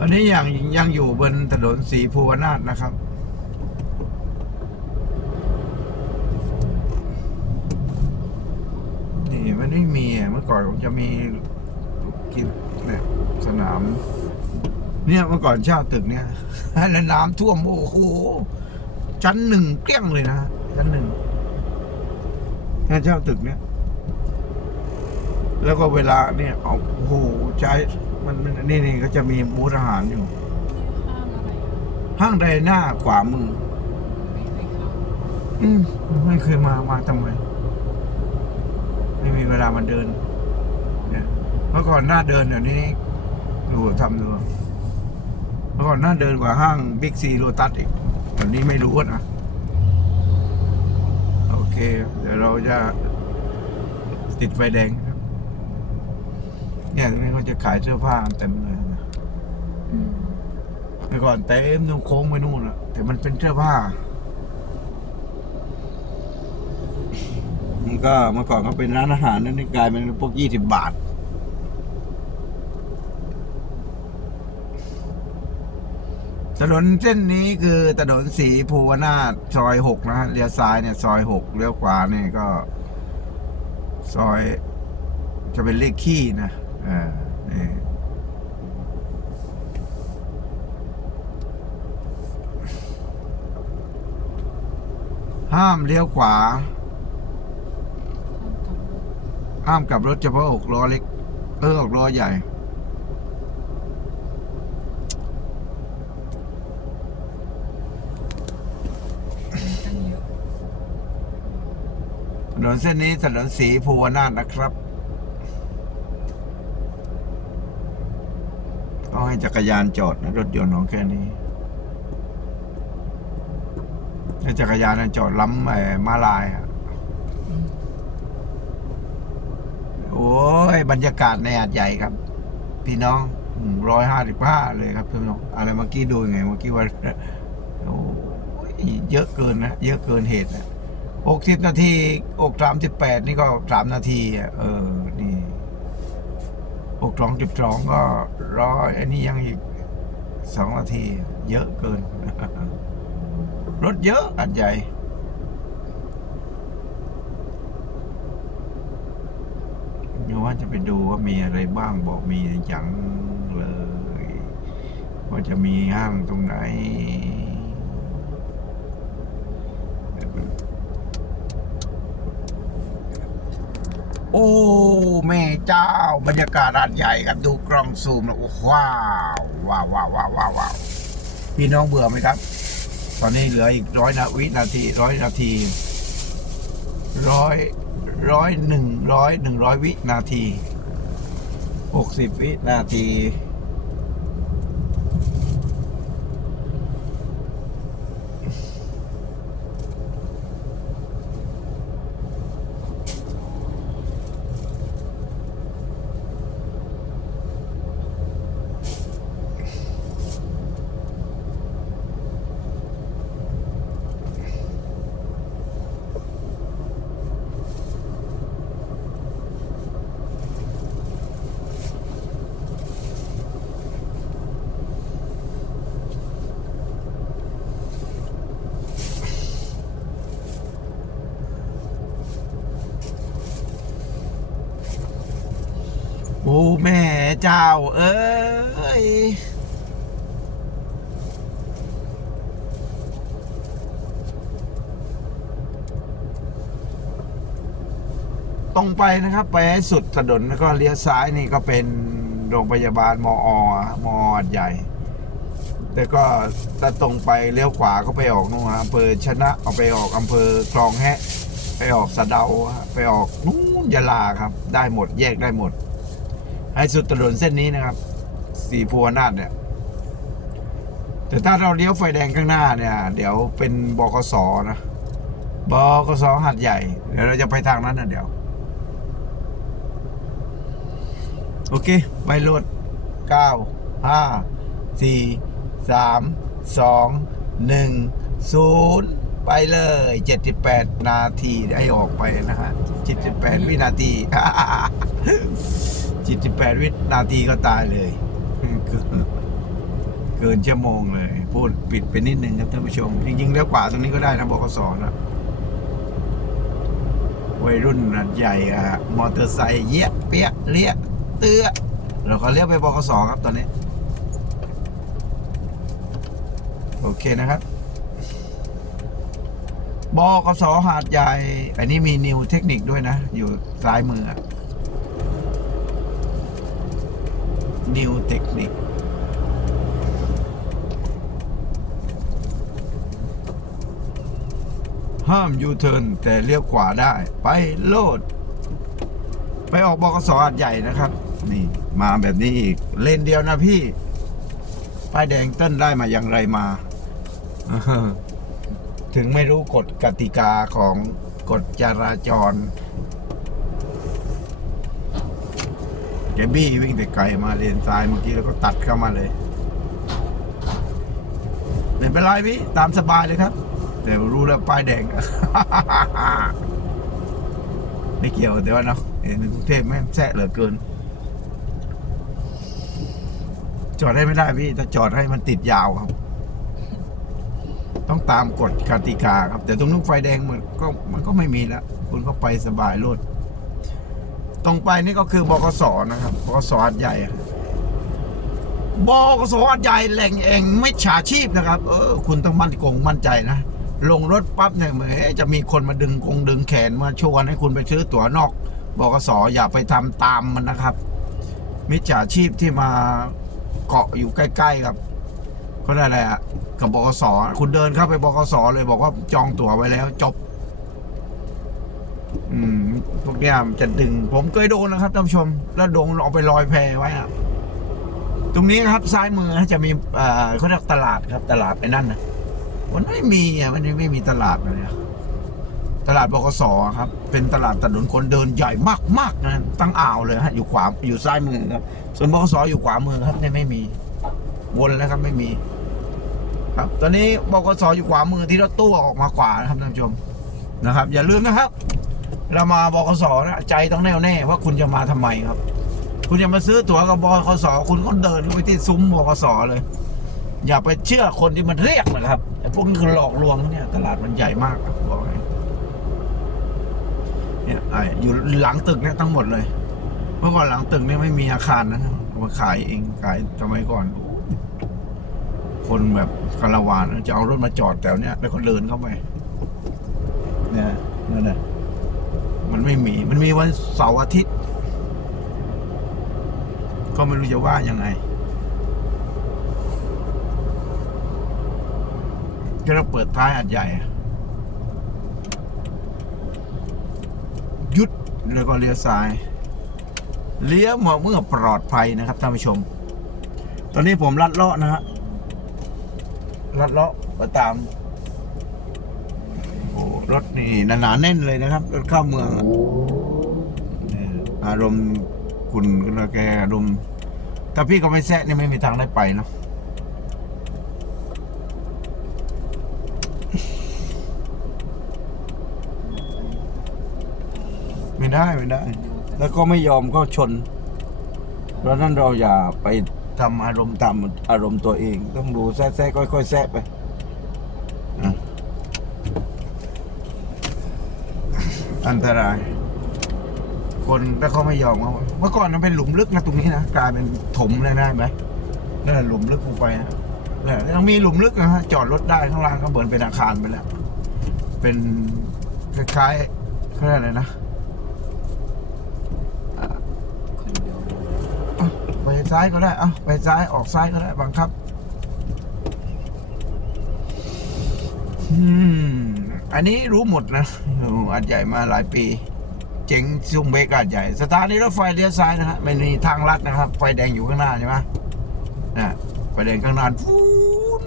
อันนี้ยังยังอยู่บนถนนสีภูวนาถนะครับ นี่มันไม่มีเมื่อก่อนผมจะมีกินเนี่ยสนาม เนี่ยเมื่อก่อนเช่าตึกเนี่ยแล้วน้ำท่วมโอ้โหชั้นหนึ่งเกลี้ยงเลยนะชั้นหนึ่งถ้าเช่าตึกเนี่ย แล้วก็เวลาเนี่ยโอ้โหใช้ มันมันนี่นี่ก็จะมีบูธอาหารอยู่ ห้างอะไรอะห้างไดหน้าขวามือไม่เคยเข้าอืมไม่เคยมามาทำไม ไม่มีเวลามาเดิน เนี่ยเมื่อก่อนหน้าเดินเดี๋ยวนี้ดูทำดูเมื่อก่อนหน้าเดินกว่าห้างบิ๊กซีโ o ตัสอีกเดี๋ยวนี้ไม่รู้นะโอเค เดี๋ยวเราจะติดไฟแดงครับ เนี่ยตรงนี้เขาจะขายเสื้อผ้าเต็มเลยนะอืมเมื่อก่อนเต็มนู่นโค้งไปนู่นอะแต่มันเป็นเสื้อผ้ามันก็เมื่อก่อนก็เป็นร้านอาหารนั่นนี่กลายเป็นพวกยี่สิบบาท ถนนเส้นนี้คือถนนสีภูวนาถซอยหกนะฮะเลี้ยวซ้ายเนี่ย ซอยหกเลี้ยวขวาเนี่ยก็ ซอยจะเป็นเลขขี้นะ อ่านี่ห้ามเลี้ยวขวาห้างกับรถห้ามกลับรถเฉพาะหกล้อเล็ก เออหกล้อใหญ่มีตั้งเยอะถนนเส้นนี้ถนนสีภูวนาถนะครับ ต้องให้จักรยานจอดนะรถยนต์ของแค่นี้ให้จักรยานน่ะจอดล้ำไอ้มาลายอะโอ้ยบรรยากาศในหาดใหญ่ครับ พี่น้องร้อยห้าสิบห้าเลยครับพี่น้องอะไรเมื่อกี้ดูยังไงเมื่อกี้ว่าโอ้ยเยอะเกินนะเยอะเกินเหตุนะหกสิบนาทีอกสามสิบแปดนี่ก็สามนาทีเออ นี่ อกสองสิบสองก็ร้อยอันนี้ยังอีกสองนาที เยอะเกิน รถเยอะอันใหญ่เดี๋ยวว่าจะไปดูว่ามีอะไรบ้างบอกมีอย่างเลย ว่าจะมีห้างตรงไหน โอ้แม่เจ้า บรรยากาศร้านใหญ่ครับดูกล้องซูมแล้วโอ้ว้าวว้าวว้าวว้าวว้าวว้าวพี่น้องเบื่อไหมครับ ตอนนี้เหลืออีกร้อยนาวินาทีร้อยนาทีร้อยร้อยหนึ่งร้อยหนึ่งร้อยวินาทีหกสิบวินาที โอ้แม่เจ้า เอ้ยตรงไปนะครับ ไปสุดถนนแล้วก็เลี้ยวซ้ายนี่ก็เป็นโรงพยาบาลมอมอใหญ่ แต่ก็ถ้าตรงไปเลี้ยวขวาก็ไปออกนู่นอำเภอชนะเอาไปออกอำเภอคลองแฮะ ไปออกสะเดาไปออกนู่นยะลาครับ ได้หมดแยกได้หมด ให้สุดถนนเส้นนี้นะครับ สีพัวนาถเนี่ย แต่ถ้าเราเลี้ยวไฟแดงข้างหน้าเนี่ย เดี๋ยวเป็นบกสนะบกสหัดใหญ่ เดี๋ยวเราจะไปทางนั้นนะเดี๋ยว โอเคไปรถเก้าห้าสี่สามสองหนึ่งศูนย์ไปเลยเจ็ดสิบแปดนาทีได้ออกไปนะฮะเจ็ดสิบแปดวินาที เจ็ดสิบแปดวินาทีก็ตายเลย เกินชั่วโมงเลย พูดปิดไปนิดนึงครับท่านผู้ชม จริง ๆ แล้วกว่าตรงนี้ก็ได้นะบกสนะวัยรุ่นหัดใหญ่อะมอเตอร์ไซค์เยี้ยเปี้ยเลี้ยเตื้อเราก็เรียกไปบกสครับตอนนี้ โอเคนะครับบกสหาดใหญ่ อันนี้มีนิวเทคนิคด้วยนะ อยู่ซ้ายมือ นิวเทคนิคห้ามยูเทิร์นแต่เลี้ยวขวาได้ ไปโลด ไปออกบกสหาดใหญ่นะครับ นี่ มาแบบนี้อีก เลนเดียวนะพี่ ป้ายแดงเต้นได้มาอย่างไรมา ถึงไม่รู้กฎกติกาของกฎจราจร แกบี้วิ่งแต่ไกลมาเลนซ้ายเมื่อกี้แล้วก็ตัดเข้ามาเลยไม่เป็นไรพี่ ตามสบายเลยครับ แต่รู้แล้วป้ายแดง ไม่เกี่ยวแต่ว่าเนาะเห็นในกรุงเทพแม่งแซะเหลือเกิน จอดให้ไม่ได้พี่ถ้าจอดให้มันติดยาวครับ ต้องตามกฎกติกาครับ แต่ตรงนู้นไฟแดงมันก็มันก็ไม่มีแล้วคุณก็ไปสบายรถ ตรงไปนี่ก็คือบกสนะครับบกสอัดใหญ่บกสอัดใหญ่แหล่งเองไม่ฉาชีพนะครับ เออ คุณต้องมั่นคงมั่นใจนะลงรถปั๊บเนี่ยเหมือนจะมีคนมาดึงคงดึงแขนมาชวนให้คุณไปซื้อตั๋วนอกบกสอย่าไปทำตามมันนะครับ มิจฉาชีพที่มาเกาะอยู่ใกล้ๆกับเขาเรียกอะไรอะกับบกสคุณเดินเข้าไปบกสเลยบอกว่าจองตั๋วไว้แล้วจบ อืม พวกเนี้ยมันจะดึง ผมเคยโดนนะครับท่านผู้ชม แล้วโดนเอาไปลอยแพไว้อะตรงนี้ครับซ้ายมือจะมีเอ่อเขาเรียกตลาดครับ ตลาดไอ้นั่นนะมันไม่มีอะมันไม่มีตลาดเลยตลาดบกสครับ เป็นตลาดถนนคนเดินใหญ่มากๆนะตั้งอ่าวเลยฮะอยู่ขวาอยู่ซ้ายมือครับ ส่วนบกสอยู่ขวามือครับเนี่ยไม่มีวนแล้วครับไม่มี ครับ ตอนนี้บกสอยู่ขวามือที่รถตู้ออกมาขวานะครับท่านผู้ชมนะครับ อย่าลืมนะครับ เรามาบกสนะใจต้องแน่วแน่ว่าคุณจะมาทำไมครับ คุณจะมาซื้อตั๋วกับบกสคุณก็เดินไปที่ซุ้มบกสเลย อย่าไปเชื่อคนที่มันเรียกนะครับไอ้พวกนี้คือหลอกลวงเนี่ยตลาดมันใหญ่มากครับบอกให้เนี่ยไอ้อยู่หลังตึกเนี่ยทั้งหมดเลย เมื่อก่อนหลังตึกเนี่ยไม่มีอาคารนะมาขายเองขายสมัยก่อน คนแบบคาราวานจะเอารถมาจอดแถวเนี้ยแล้วก็เดินเข้าไปเนี่ยนั่นแหละ มันไม่มี มันมีวันเสาร์อาทิตย์ ก็ไม่รู้จะว่ายังไงก็ต้องเปิดท้ายอัดใหญ่หยุดแล้วก็เลี้ยวซ้าย เลี้ยวมาเมื่อปลอดภัยนะครับท่านผู้ชม ตอนนี้ผมลัดเลาะนะฮะลัดเลาะมาตาม รถนี่หนาๆแน่นเลยนะครับ รถเข้าเมืองอะเนี่ยอารมณ์คุณก็แกอารมณ์ถ้าพี่ก็ไม่แซะเนี่ยไม่มีทางได้ไปเนาะไม่ได้ไม่ได้ แล้วก็ไม่ยอมก็ชน เพราะนั้นเราอย่าไปทำอารมณ์ตามอารมณ์ตัวเอง ต้องดูแซ่ๆค่อยๆแซ่ไปอะ อันตราย คนถ้าเขาไม่ยอมเขาเมื่อก่อนมันเป็นหลุมลึกนะตรงนี้นะกลายเป็นถมเลยนะไหมนั่นแหละหลุมลึกลงไปนะเนี่ยยังมีหลุมลึกนะฮะจอดรถได้ข้างล่างก็เบิร์นเป็นอาคารไปแล้ว เป็นคล้ายๆเขาเรียกอะไรนะคอนะไปซ้ายก็ได้อะไปซ้ายออกซ้ายก็ได้บังคับ อืม อันนี้รู้หมดนะอยู่อัดใหญ่มาหลายปี เจ๋งซุ่มเบกอัดใหญ่ สถานีรถไฟเลี้ยวซ้ายนะฮะไม่มีทางลัดนะครับ ไฟแดงอยู่ข้างหน้าใช่ไหมนะไฟแดงข้างหน้าฟูน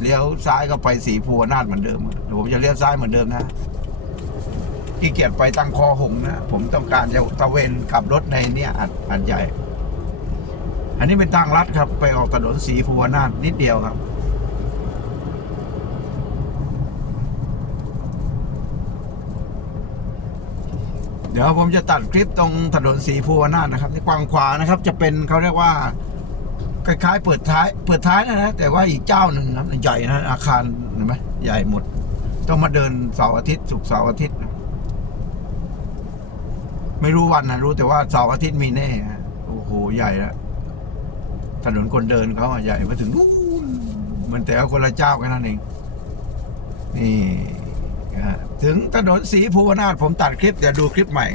เลี้ยวซ้ายก็ไปสีพัวนาดเหมือนเดิมเดี๋ยวผมจะเลี้ยวซ้ายเหมือนเดิมนะขี้เกียจไปตั้งคอหงนะ ผมต้องการจะตะเวนขับรถในเนี่ยอัดอัดใหญ่ อันนี้เป็นทางลัดครับ ไปออกถนนสีพัวนาดนิดเดียวครับ เดี๋ยวผมจะตัดคลิปตรงถนนสีภูวนาถนะครับที่กวางขวานะครับ จะเป็นเขาเรียกว่าใล้ายๆเปิดท้าย เปิดท้ายนะนะแต่ว่าอีกเจ้าหนึ่งนะใหญ่นะอาคารเห็นไหมใหญ่หมด ต้องมาเดินเสาร์อาทิตย์ศุกร์เสาร์อาทิตย์ ไม่รู้วันนะรู้แต่ว่าเสาร์อาทิตย์มีแน่โอ้โหใหญ่ละถนนคนเดินเขาใหญ่มาถึงนู่นเหมันแต่ว่าคนละเจ้ากันนั่นเองนี่นะฮะ ถึงถนนสีภูวนาถผมตัดคลิปเดี๋ยวดูคลิปใหม่